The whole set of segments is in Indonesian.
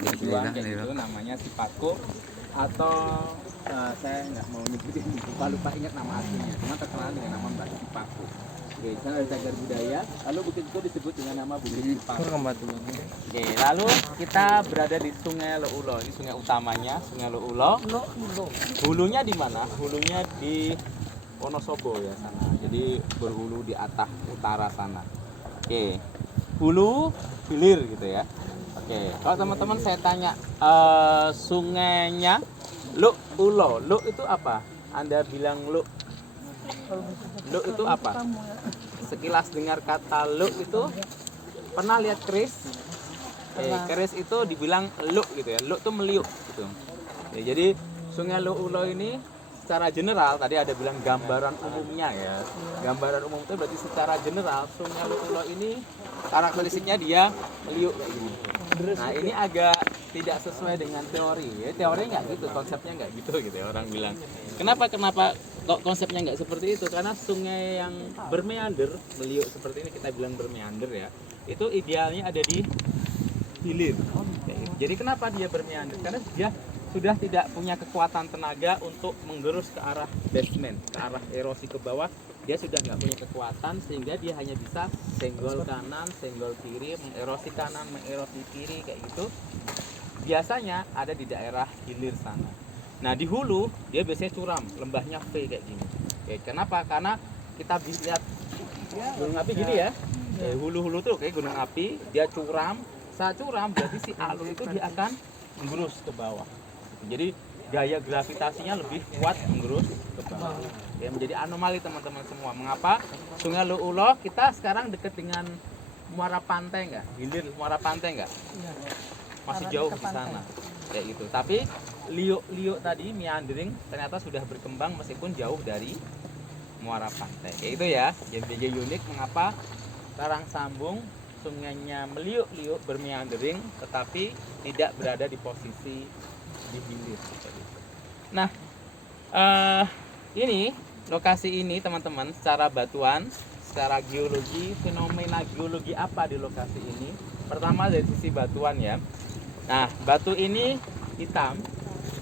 berjuang kayak gitu, namanya Sipako atau saya nggak mau nyebutin, lupa ingat nama aslinya, cuma terkenal dengan nama Mbak Sipako. Oke, di sana ada cagar budaya, lalu bukit itu disebut dengan nama Bukit Sipako. Oke, lalu kita berada di Sungai Loulo. Ini sungai utamanya, Sungai Loulo. Hulunya di mana? Hulunya di Wonosobo ya sana. Jadi berhulu di atas utara sana. Oke, hulu hilir gitu ya. Oke, kalau teman-teman saya tanya sungainya Loulo, itu apa? Anda bilang Lu itu apa? Sekilas dengar kata Lu itu pernah lihat keris? Keris itu dibilang Lu gitu ya. Lu itu meliuk gitu. Ya, jadi Sungai Loulo ini secara general tadi ada bilang gambaran umumnya ya. Gambaran umum itu berarti secara general Sungai Loulo ini karakteristiknya dia meliuk kayak gini. Nah, ini agak tidak sesuai dengan teori ya. Teori nggak gitu, konsepnya nggak gitu ya orang bilang. Kenapa kok konsepnya nggak seperti itu? Karena sungai yang bermeander, meliuk seperti ini kita bilang bermeander ya. Itu idealnya ada di hilir. Jadi kenapa dia bermeander? Karena dia sudah tidak punya kekuatan tenaga untuk menggerus ke arah basement, ke arah erosi ke bawah. Dia sudah nggak punya kekuatan sehingga dia hanya bisa senggol kanan, senggol kiri, mengerosi kanan, mengerosi kiri kayak gitu. Biasanya ada di daerah hilir sana. Nah di hulu dia biasanya curam, lembahnya V kayak gini. Kenapa? Karena kita lihat gunung api gini ya. Hulu-hulu tuh kayak gunung api, dia curam. Saat curam berarti si alur itu dia akan menggerus ke bawah. Jadi gaya gravitasinya lebih kuat menggerus ke bawah. Ya, menjadi anomali teman-teman semua. Mengapa Sungai Loulo kita sekarang dekat dengan muara pantai nggak? Hilir muara pantai nggak? Masih jauh di sana. Kayak gitu. Tapi liuk-liuk tadi meandering ternyata sudah berkembang meskipun jauh dari muara pantai. Kayak itu ya. Jadi unik mengapa Karang Sambung sungainya meliuk-liuk bermeandering tetapi tidak berada di posisi di hilir. Nah, ini lokasi ini teman-teman secara batuan, secara geologi, fenomena geologi apa di lokasi ini? Pertama dari sisi batuan ya. Nah, batu ini hitam.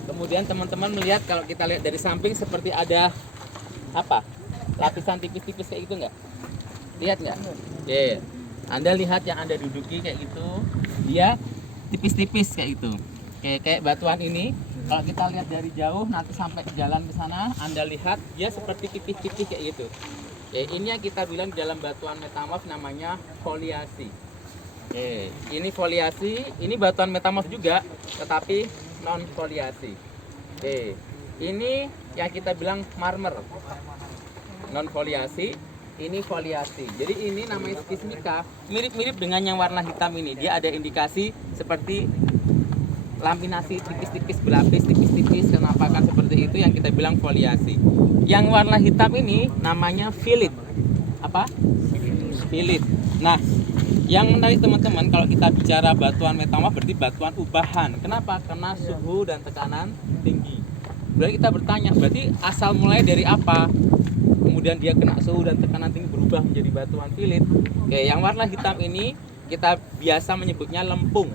Kemudian teman-teman melihat kalau kita lihat dari samping seperti ada apa? Lapisan tipis-tipis kayak gitu nggak? Lihat nggak? Oke. Anda lihat yang Anda duduki kayak gitu, dia tipis-tipis kayak gitu. Kayak batuan ini. Kalau kita lihat dari jauh nanti sampai jalan ke sana, Anda lihat dia seperti tipis-tipis kayak gitu. Ini yang kita bilang di dalam batuan metamorf namanya foliasi. Ini foliasi, ini batuan metamorf juga, tetapi non foliasi. Ini yang kita bilang marmer, non foliasi. Ini foliasi. Jadi ini namanya skismika, mirip-mirip dengan yang warna hitam ini. Dia ada indikasi seperti laminasi tipis-tipis, berlapis tipis-tipis. Kenapa kan seperti itu yang kita bilang foliasi. Yang warna hitam ini namanya filit. Apa? Filit. Nah, yang menarik teman-teman kalau kita bicara batuan metamorf berarti batuan ubahan. Kenapa? Karena suhu dan tekanan tinggi. Berarti kita bertanya, berarti asal mulai dari apa? Kemudian dia kena suhu dan tekanan tinggi berubah menjadi batuan filit. Yang warna hitam ini kita biasa menyebutnya lempung.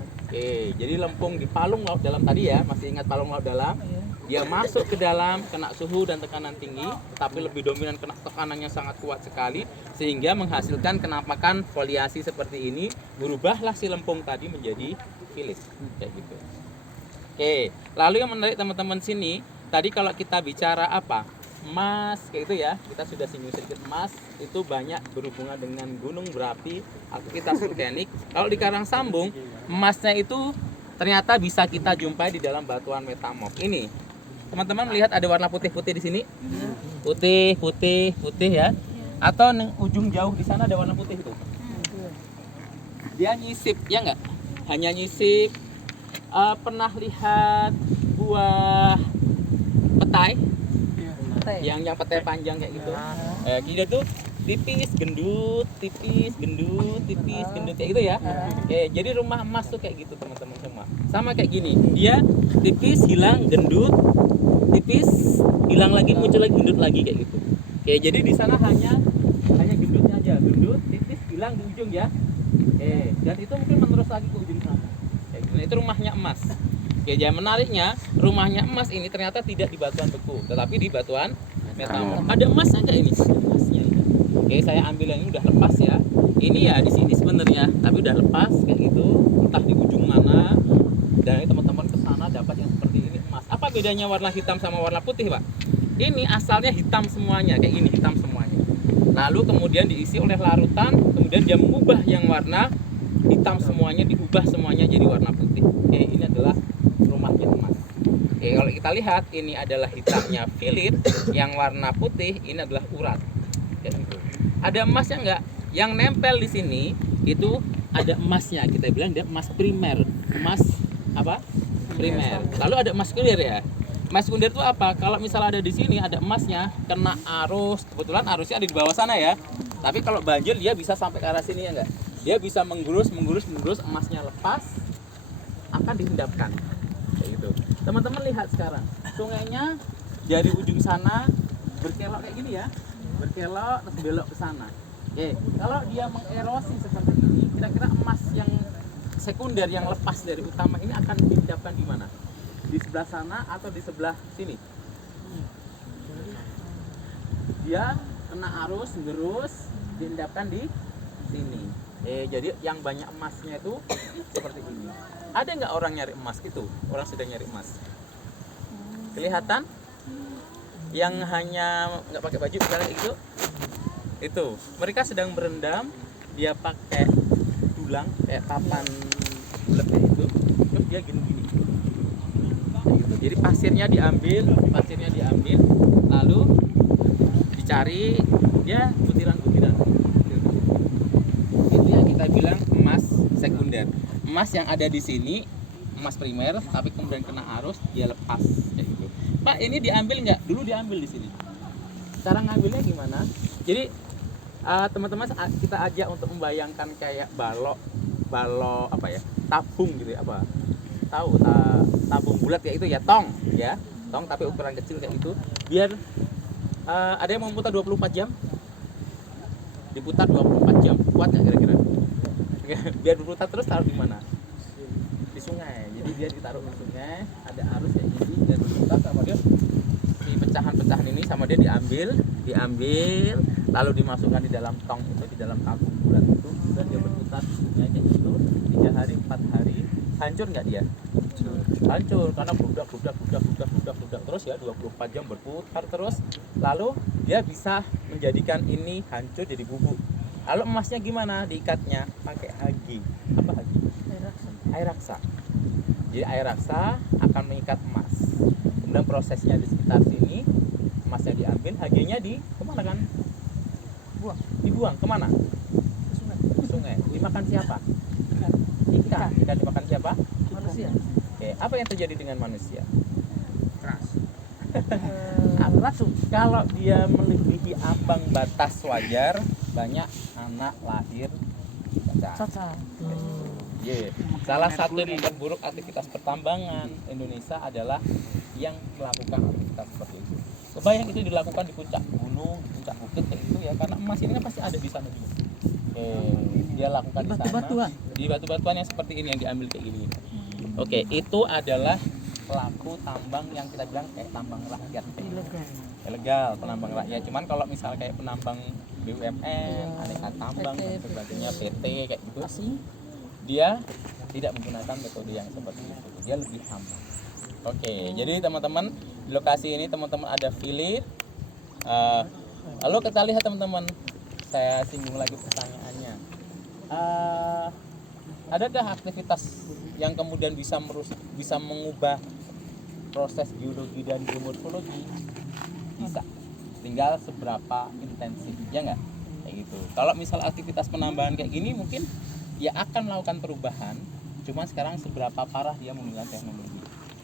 Jadi lempung di palung laut dalam tadi ya, masih ingat palung laut dalam? Dia masuk ke dalam, kena suhu dan tekanan tinggi, tapi lebih dominan kena tekanannya sangat kuat sekali, sehingga menghasilkan kenampakan foliasi seperti ini. Berubahlah si lempung tadi menjadi filit, kayak gitu. Lalu yang menarik teman-teman sini, tadi kalau kita bicara apa? Emas, kayak gitu ya, kita sudah singgung sedikit emas, itu banyak berhubungan dengan gunung berapi, aktivitas vulkanik. Kalau di Karang Sambung, emasnya itu ternyata bisa kita jumpai di dalam batuan metamorf. Ini, teman-teman melihat ada warna putih-putih di sini? Putih ya. Atau ujung jauh di sana ada warna putih itu. Dia nyisip, ya nggak? Hanya nyisip. Pernah lihat buah petai? Yang petai panjang kayak gitu. Kita tuh tipis gendut kayak gitu ya. Jadi rumah emas tuh kayak gitu teman-teman semua. Sama kayak gini, dia tipis hilang gendut, tipis hilang lagi muncul lagi gendut lagi kayak gitu. Jadi di sana hanya gendutnya aja, gendut tipis hilang di ujung ya. Dan itu mungkin menerus lagi ke ujung sana. Kayak gitu. Nah, itu rumahnya emas. Oke, yang menariknya rumahnya emas ini ternyata tidak di batuan beku, tetapi di batuan metamorf. Ada emasnya nggak ini? Ada emasnya. Oke, saya ambil yang ini udah lepas ya. Ini ya di sini sebenarnya, tapi udah lepas kayak gitu. Entah di ujung mana. Dan ini teman-teman ke sana dapat yang seperti ini emas. Apa bedanya warna hitam sama warna putih, Pak? Ini asalnya hitam semuanya, kayak gini hitam semuanya. Lalu kemudian diisi oleh larutan, kemudian dia mengubah yang warna hitam semuanya, diubah semuanya jadi warna putih. Oke, ini adalah rumahnya emas. Oke, kalau kita lihat ini adalah hitamnya filit, yang warna putih ini adalah urat. Kayak gitu. Ada emasnya enggak? Yang nempel di sini itu ada emasnya. Kita bilang dia emas primer. Emas apa? Primer. Lalu ada emas sekunder ya. Emas sekunder itu apa? Kalau misalnya ada di sini ada emasnya, kena arus, kebetulan arusnya ada di bawah sana ya. Tapi kalau banjir dia bisa sampai ke arah sini ya enggak? Dia bisa menggerus, emasnya lepas, akan dihendapkan. Kayak gitu. Teman-teman lihat sekarang, sungainya dari ujung sana berkelok kayak gini ya. Berkelok terus belok ke sana. Oke, kalau dia mengerosi seperti ini, kira-kira emas yang sekunder yang lepas dari utama ini akan dihendapkan di mana? Di sebelah sana atau di sebelah sini? Dia kena arus, gerus, dihendapkan di sini. Jadi yang banyak emasnya itu seperti ini. Ada nggak orang nyari emas itu? Orang sedang nyari emas. Kelihatan? Yang hanya nggak pakai baju misalnya itu. Mereka sedang berendam. Dia pakai dulang kayak papan lebih itu. Terus dia gini-gini. Gitu. Jadi pasirnya diambil, lalu dicari dia butiran-butiran. Itu yang kita bilang emas sekunder. Emas yang ada di sini emas primer, tapi kemudian kena arus dia lepas kayak gitu. Pak, ini diambil nggak? Dulu diambil di sini. Cara ngambilnya gimana? Jadi teman-teman kita ajak untuk membayangkan kayak balok apa ya? Tabung gitu ya, apa? Tahu tabung bulat kayak itu ya, tong tapi ukuran kecil kayak itu. Biar ada yang memutar 24 jam. Diputar 24 jam. Kuat nggak kira-kira? Biar berputar terus taruh di mana? Di sungai. Jadi dia ditaruh di sungai, ada arus kayak gini dan berputar sama dia. Si pecahan-pecahan ini sama dia diambil, lalu dimasukkan di dalam tong itu, di dalam tabung bulat itu, dan dia berputar di sungai kayak gitu 3 hari, 4 hari. Hancur nggak dia? Hancur karena bludak terus ya 24 jam berputar terus. Lalu dia bisa menjadikan ini hancur jadi bubuk. Lalu emasnya gimana? Diikatnya pakai hagi. Apa hagi? Air raksa. Jadi air raksa akan mengikat emas. Kemudian prosesnya di sekitar sini, emasnya diambil, haginya kemana kan? Dibuang kemana? Ke sungai. Dimakan siapa? Ikan dimakan siapa? Manusia. Oke, apa yang terjadi dengan manusia? Keras. Racun. Kalau dia melebihi ambang batas wajar, banyak anak lahir cacat. Salah satu yang memperburuk aktivitas pertambangan Indonesia adalah yang melakukan aktivitas seperti itu. Kebayang itu dilakukan di puncak gunung, di puncak bukit kayak itu ya, karena emas ini kan pasti ada di sana juga. Dia lakukan di sana. Di batu-batuan yang seperti ini yang diambil kayak gini. Oke, itu adalah pelaku tambang yang kita bilang kayak tambang rakyat, ilegal penambang rakyat. Cuman kalau misal kayak penambang BUMN, aneka tambang dan sebagainya, PT kayak gitu, dia tidak menggunakan metode yang seperti itu. Dia lebih aman. Oke, jadi teman-teman di lokasi ini teman-teman ada filir. Lalu kita lihat teman-teman, saya singgung lagi pertanyaannya. Adakah aktivitas yang kemudian bisa mengubah proses geologi dan geomorfologi? Bisa, tinggal seberapa intensif, ya nggak? Kayak gitu. Kalau misal aktivitas penambahan kayak gini mungkin dia akan melakukan perubahan, cuma sekarang seberapa parah dia menggunakan teknologi.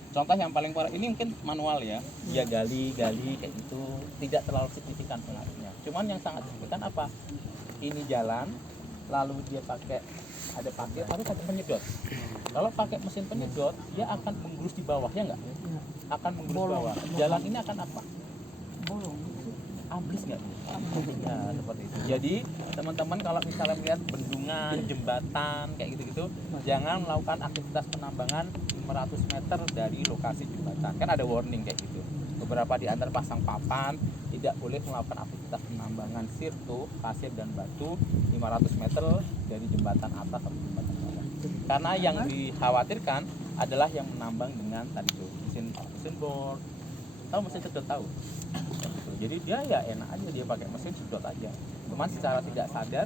Contoh yang paling parah ini mungkin manual ya, dia gali kayak gitu, tidak terlalu signifikan pengaruhnya. Cuman yang sangat signifikan apa? Ini jalan, lalu dia ada pakai penyedot. Kalau pakai mesin penyedot, dia akan menggerus di bawah, ya nggak? Akan menggerus bawah. Jalan ini akan apa? ambles nggak? Ya, seperti itu. Jadi teman-teman kalau misalnya melihat bendungan, jembatan kayak gitu-gitu, jangan melakukan aktivitas penambangan 500 meter dari lokasi jembatan. Kan ada warning kayak gitu. Beberapa di antara pasang papan tidak boleh melakukan aktivitas penambangan sirtu, pasir dan batu 500 meter dari jembatan atas atau jembatan bawah. Karena yang dikhawatirkan adalah yang menambang dengan tadi tuh mesin bor. Tahu mesin sedot tahu? Gitu. Jadi dia ya enak aja dia pakai mesin sedot aja. Cuman secara tidak sadar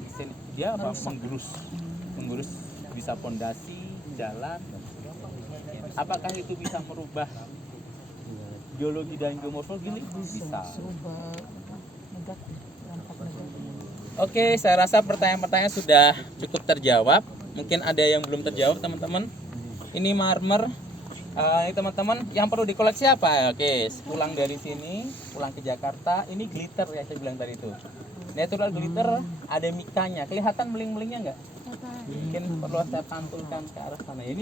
mesin dia menggerus bisa pondasi, jalan. Apakah itu bisa merubah geologi dan geomorfologi? Bisa. Oke, saya rasa pertanyaan-pertanyaan sudah cukup terjawab. Mungkin ada yang belum terjawab teman-teman. Ini marmer. Ini teman-teman yang perlu dikoleksi apa? Oke, pulang dari sini, pulang ke Jakarta, ini glitter ya saya bilang tadi itu. Natural glitter ada mikanya. Kelihatan meling-melingnya nggak? Mungkin perlu saya pantulkan ke arah sana. Ini